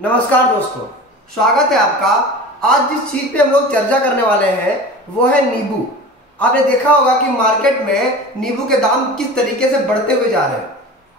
नमस्कार दोस्तों, स्वागत है आपका। आज जिस चीज पे हम लोग चर्चा करने वाले हैं वो है नींबू। आपने देखा होगा कि मार्केट में नींबू के दाम किस तरीके से बढ़ते हुए जा रहे हैं।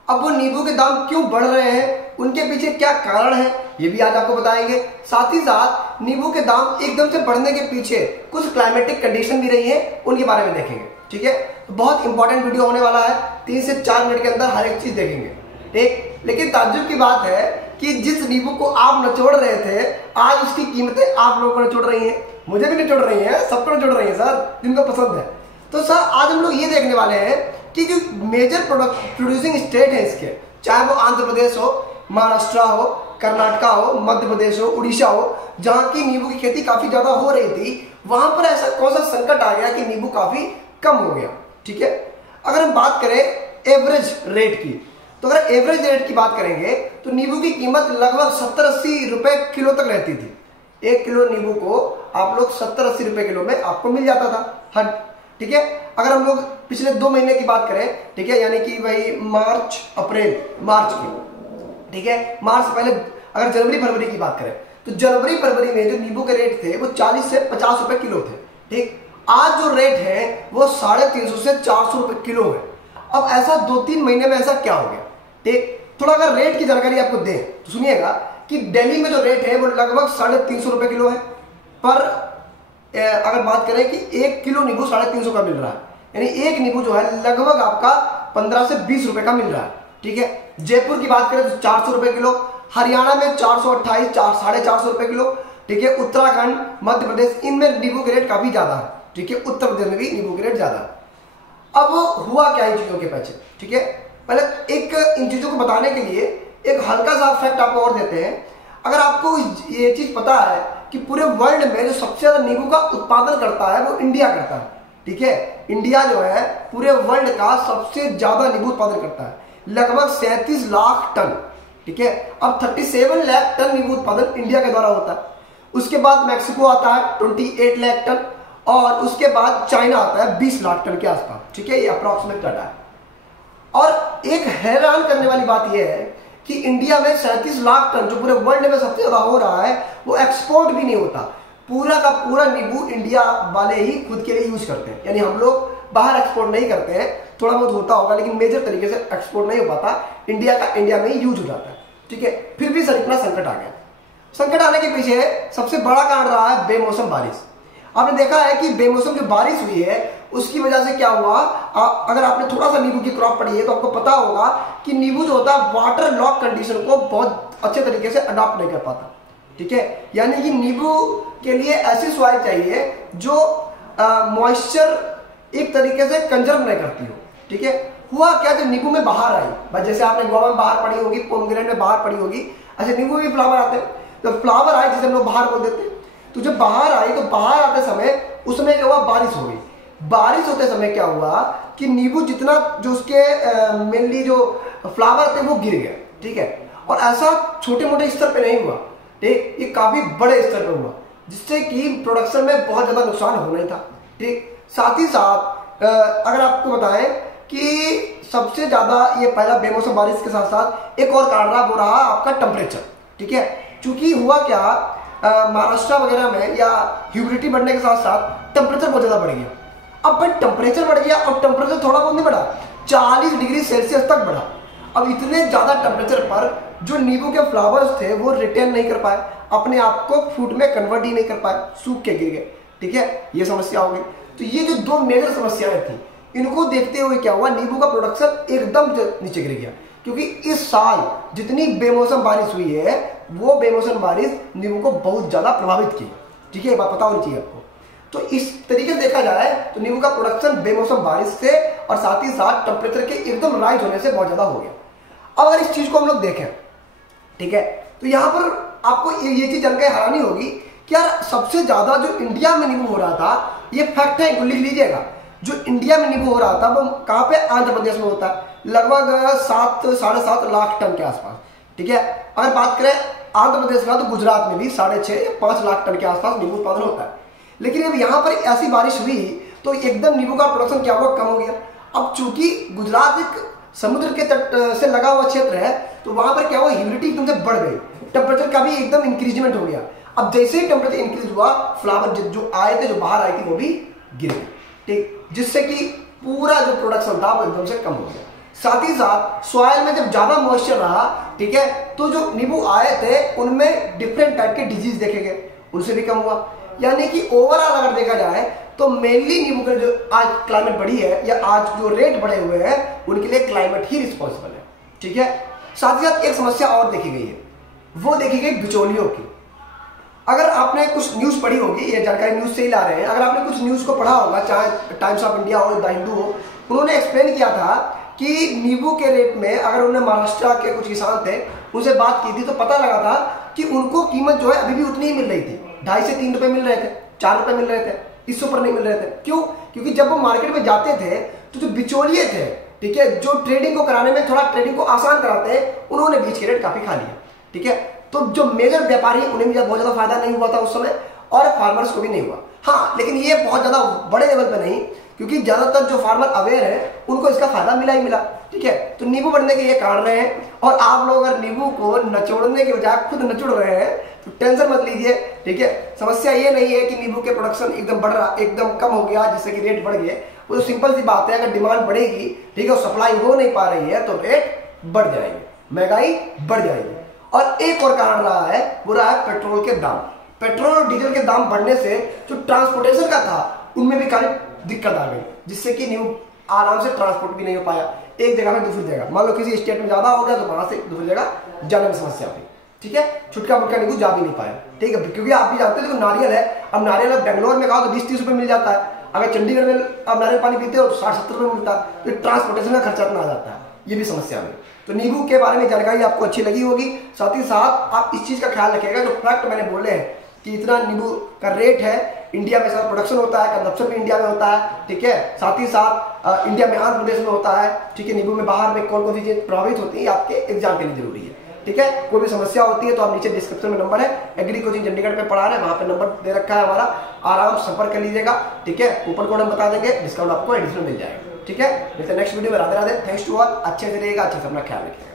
अब वो नींबू के दाम क्यों बढ़ रहे हैं, उनके पीछे क्या कारण है, ये भी आज आपको बताएंगे। साथ ही साथ नींबू के दाम एकदम से बढ़ने के पीछे कुछ क्लाइमेटिक कंडीशन भी रही है, उनके बारे में देखेंगे। ठीक है, तो बहुत इंपॉर्टेंट वीडियो होने वाला है। 3 से 4 मिनट के अंदर हर एक चीज देखेंगे। ठीक, लेकिन ताज्जुब की बात है कि जिस नींबू को आप नचोड़ रहे थे, आज उसकी कीमतें आप लोगों को नचोड़ रही हैं। मुझे भी नचोड़ रही हैं, सबको नचोड़ रही हैं सर, जिनको पसंद है। तो सर आज हम लोग ये देखने वाले हैं कि जो मेजर प्रोड्यूसिंग स्टेट है इसके, चाहे वो आंध्र प्रदेश हो, महाराष्ट्र हो, कर्नाटका हो, मध्य प्रदेश हो, उड़ीसा हो, जहाँ की नींबू की खेती काफी ज्यादा हो रही थी, वहां पर ऐसा कौन सा संकट आ गया कि नींबू काफी कम हो गया। ठीक है, अगर हम बात करें एवरेज रेट की, तो अगर एवरेज रेट की बात करेंगे तो नींबू की कीमत लगभग 70-80 रुपए किलो तक रहती थी। 1 किलो नींबू को आप लोग 70-80 रुपए किलो में आपको मिल जाता था। ठीक है, अगर हम लोग पिछले 2 महीने की बात करें, ठीक है, यानी कि वही मार्च की, ठीक है, मार्च से पहले अगर जनवरी फरवरी की बात करें तो जनवरी फरवरी में जो नींबू के रेट थे वो 40 से 50 रुपए किलो थे। ठीक, आज जो रेट है वो 350 से 400 रुपए किलो है। अब ऐसा 2-3 महीने में ऐसा क्या हो गया? ठीक, थोड़ा अगर रेट की जानकारी आपको दें तो सुनिएगा कि दिल्ली में जो रेट है वो लगभग 350 रुपए किलो है। पर अगर बात करें कि 1 किलो नींबू 350 का मिल रहा है, यानी एक नींबू जो है लगभग आपका 15 से 20 रुपए का मिल रहा है। ठीक है, जयपुर की बात करें तो 400 रुपए किलो, हरियाणा में 428 450 रुपए किलो। ठीक है, उत्तराखंड, मध्य प्रदेश, इनमें नींबू के रेट काफी ज्यादा है। ठीक है, उत्तर प्रदेश में भी नींबू के रेट ज्यादा है। अब हुआ क्या इन चीजों के पीछे? ठीक है, पहले एक इन चीजों को बताने के लिए एक हल्का सा फैक्ट आपको और देते हैं। अगर आपको ये चीज पता है कि पूरे वर्ल्ड में जो सबसे ज्यादा नींबू का उत्पादन करता है वो इंडिया करता है। ठीक है, इंडिया जो है पूरे वर्ल्ड का सबसे ज्यादा नींबू उत्पादन करता है, लगभग 37 लाख टन। ठीक है, अब 37 लाख टन नींबू उत्पादन इंडिया के द्वारा होता है। उसके बाद मैक्सिको आता है 28 लाख टन, और उसके बाद चाइना आता है 20 लाख टन के आसपास। ठीक है, ये अप्रोक्सीमेट डाटा है। और एक हैरान करने वाली बात यह है कि इंडिया में 37 लाख टन जो पूरे वर्ल्ड में सबसे ज्यादा हो रहा है वो एक्सपोर्ट भी नहीं होता। पूरा का पूरा नींबू इंडिया वाले ही खुद के लिए यूज करते हैं, यानी हम लोग बाहर एक्सपोर्ट नहीं करते हैं। थोड़ा बहुत होता होगा लेकिन मेजर तरीके से एक्सपोर्ट नहीं हो पाता, इंडिया का इंडिया में ही यूज हो जाता है। ठीक है, फिर भी सर इतना संकट आ गया। संकट आने के पीछे सबसे बड़ा कारण रहा है बेमौसम बारिश। आपने देखा है कि बेमौसम जो बारिश हुई है उसकी वजह से क्या हुआ, अगर आपने थोड़ा सा नींबू की क्रॉप पड़ी है तो आपको पता होगा कि नींबू जो होता है वाटर लॉक कंडीशन को बहुत अच्छे तरीके से अडॉप्ट नहीं कर पाता। ठीक है, यानी कि नींबू के लिए ऐसी सॉइल चाहिए जो मॉइस्चर एक तरीके से कंजर्व नहीं करती हो। ठीक है, हुआ क्या, जब नींबू में बाहर आई, जैसे आपने गोवा में बाहर पड़ी होगी, पोमग्रेनेट में बाहर पड़ी होगी, अच्छा नींबू में भी फ्लावर आते हैं, तो फ्लावर आए जिसे हम लोग बाहर बोल देते हैं। तो जब बाहर आई तो बाहर आते समय उसमें क्या हुआ, बारिश हो गई। बारिश होते समय क्या हुआ कि नींबू जितना जो उसके मेनली जो फ्लावर थे वो गिर गया। ठीक है, और ऐसा छोटे मोटे स्तर पे नहीं हुआ, ठीक, ये काफी बड़े स्तर पे हुआ, जिससे कि प्रोडक्शन में बहुत ज्यादा नुकसान होना ही था। ठीक, साथ ही साथ अगर आपको बताएं कि सबसे ज्यादा ये पहला बेमौसम बारिश के साथ साथ एक और कारण रहा, वो रहा आपका टेम्परेचर। ठीक है, चूंकि हुआ क्या, महाराष्ट्र वगैरह में या ह्यूमिडिटी बढ़ने के साथ साथ टेम्परेचर बहुत ज्यादा बढ़ गया। अब भाई टेम्परेचर बढ़ गया और टेम्परेचर थोड़ा बहुत नहीं बढ़ा, 40 डिग्री सेल्सियस तक बढ़ा। अब इतने ज्यादा टेम्परेचर पर जो नींबू के फ्लावर्स थे वो रिटेन नहीं कर पाए, अपने आप को फ्रूट में कन्वर्ट ही नहीं कर पाए, सूख के गिर गए। ठीक है, ये समस्या हो गई। तो ये जो 2 मेजर समस्याएं थी, इनको देखते हुए क्या हुआ, नींबू का प्रोडक्शन एकदम नीचे गिर गया। क्योंकि इस साल जितनी बेमौसम बारिश हुई है वो बेमौसम बारिश नींबू को बहुत ज्यादा प्रभावित की। ठीक है, ये बात पता होनी चाहिए आपको। तो इस तरीके से देखा जाए तो नींबू का प्रोडक्शन बेमौसम बारिश से और साथ ही साथ टेम्परेचर के एकदम राइज होने से बहुत ज्यादा हो गया। अब अगर इस चीज को हम लोग देखें, ठीक है, तो यहां पर आपको ये चीज जानकर हैरानी होगी कि यार सबसे ज्यादा जो इंडिया में नींबू हो रहा था, ये फैक्ट है, लिख लीजिएगा, जो इंडिया में नींबू हो रहा था वो कहां पे, आंध्र प्रदेश में होता है, लगभग 7-7.5 लाख टन के आसपास। ठीक है, अगर बात करें आंध्र प्रदेश का तो गुजरात में भी 6.5 या 5 लाख टन के आसपास नींबू उत्पादन होता है। लेकिन अब यहाँ पर ऐसी बारिश हुई तो एकदम नींबू का प्रोडक्शन क्या हुआ, कम हो गया। अब चूंकि गुजरात एक समुद्र के तट से लगा हुआ क्षेत्र है तो वहां पर क्या हुआ, ह्यूमिडिटी एकदम से बढ़ गई। टेम्परेचर का भी एकदम इंक्रीजमेंट हो गया। अब जैसे ही टेम्परेचर इंक्रीज हुआ, फ्लावर जो आए थे, जो बाहर आई थी, वो भी गिर गई, ठीक, जिससे कि पूरा जो प्रोडक्शन था वो एकदम से कम हो गया। साथ ही साथ सॉइल में जब ज्यादा मॉइस्चर रहा, ठीक है, तो जो नींबू आए थे उनमें डिफरेंट टाइप के डिजीज देखे गए, उनसे भी कम हुआ। यानी कि ओवरऑल अगर देखा जाए तो मेनली नींबू का जो आज क्लाइमेट बढ़ी है या आज जो रेट बढ़े हुए हैं, उनके लिए क्लाइमेट ही रिस्पॉन्सिबल है, ठीक है। साथ ही साथ एक समस्या और देखी गई है, वो देखी गई बिचौलियों की। अगर आपने कुछ न्यूज पढ़ी होगी, ये जानकारी न्यूज से ही ला रहे हैं, अगर आपने कुछ न्यूज को पढ़ा होगा, चाहे टाइम्स ऑफ इंडिया हो, द हिंदू हो, उन्होंने एक्सप्लेन किया था कि नींबू के रेट में, अगर उन्होंने महाराष्ट्र के कुछ किसान थे उनसे बात की थी, तो पता लगा था कि उनको कीमत जो है अभी भी उतनी ही मिल रही थी, 2.5 से 3 रुपए मिल रहे थे, 4 रुपए मिल रहे थे, इससे ऊपर नहीं मिल रहे थे। क्यों? क्योंकि जब वो मार्केट में जाते थे तो जो बिचौलिए थे, ठीक है, जो ट्रेडिंग को कराने में थोड़ा ट्रेडिंग को आसान कराते हैं, उन्होंने बीच के रेट काफी खा लिया, ठीक है। तो जो मेजर व्यापारी, उन्हें भी बहुत ज्यादा फायदा नहीं हुआ था उस समय, और फार्मर्स को भी नहीं हुआ। हाँ, लेकिन ये बहुत ज्यादा बड़े लेवल पे नहीं, क्योंकि ज्यादातर जो फार्मर अवेयर है उनको इसका फायदा मिला ही मिला, ठीक है। तो नींबू बढ़ने के ये कारण है, और आप लोग अगर नींबू को नचोड़ने के बजाय खुद नचोड़ रहे हैं तो टेंशन मत लीजिए, ठीक है। समस्या ये नहीं है कि नींबू के प्रोडक्शन एकदम बढ़ रहा, एकदम कम हो गया जिससे कि रेट बढ़ गए। वो तो सिंपल सी बात है, अगर डिमांड बढ़ेगी, ठीक है, और सप्लाई हो नहीं पा रही है, तो रेट बढ़ जाएगी, महंगाई बढ़ जाएगी। और एक और कारण रहा है, वो रहा है पेट्रोल के दाम। पेट्रोल और डीजल के दाम बढ़ने से जो ट्रांसपोर्टेशन का था, उनमें भी काफी दिक्कत आ गई, जिससे कि नींबू आराम से ट्रांसपोर्ट भी नहीं हो पाया, एक जगह में दूसरी जगह। मान लो किसी स्टेट में ज्यादा हो गया तो वहां से दूसरी जगह जाने में समस्या हुई, ठीक है। छुटका फुटका नींबू जा भी नहीं पाया, ठीक है, क्योंकि आप भी जानते हो नारियल है, अब नारियल बेंगलोर में खाओ तो 20-30 रुपए मिल जाता है, अगर चंडीगढ़ में अब नारियल पानी पीते हो तो 60-70 रुपए मिलता है, तो ट्रांसपोर्टेशन का खर्चा इतना आ जाता है, ये भी समस्या है। तो नींबू के बारे में जानकारी आपको अच्छी लगी होगी। साथ ही साथ आप इस चीज का ख्याल रखिएगा, जो फैक्ट मैंने बोले हैं कि इतना नींबू का रेट है, इंडिया में सारा प्रोडक्शन होता है, कंजप्शन भी इंडिया में होता है, ठीक है। साथ ही साथ इंडिया में, आंध्र प्रदेश में होता है, ठीक है। नींबू में बाहर में कौन कौन सी चीज प्रभावित होती है, आपके एग्जाम के लिए जरूरी है, ठीक है। कोई भी समस्या होती है तो आप नीचे डिस्क्रिप्शन में नंबर है, एग्री कोचिंग चंडीगढ़ पे पढ़ा रहे हैं, वहां पे नंबर दे रखा है हमारा, आराम से संपर्क कर लीजिएगा, ठीक है। कूपन कोड हम बता देंगे, डिस्काउंट आपको एडिशनल मिल जाएगा, ठीक है। नेक्स्ट वीडियो में Radhe Radhe, thanks to all, अच्छे से रहिएगा, अच्छे से अपना ख्याल रखिएगा।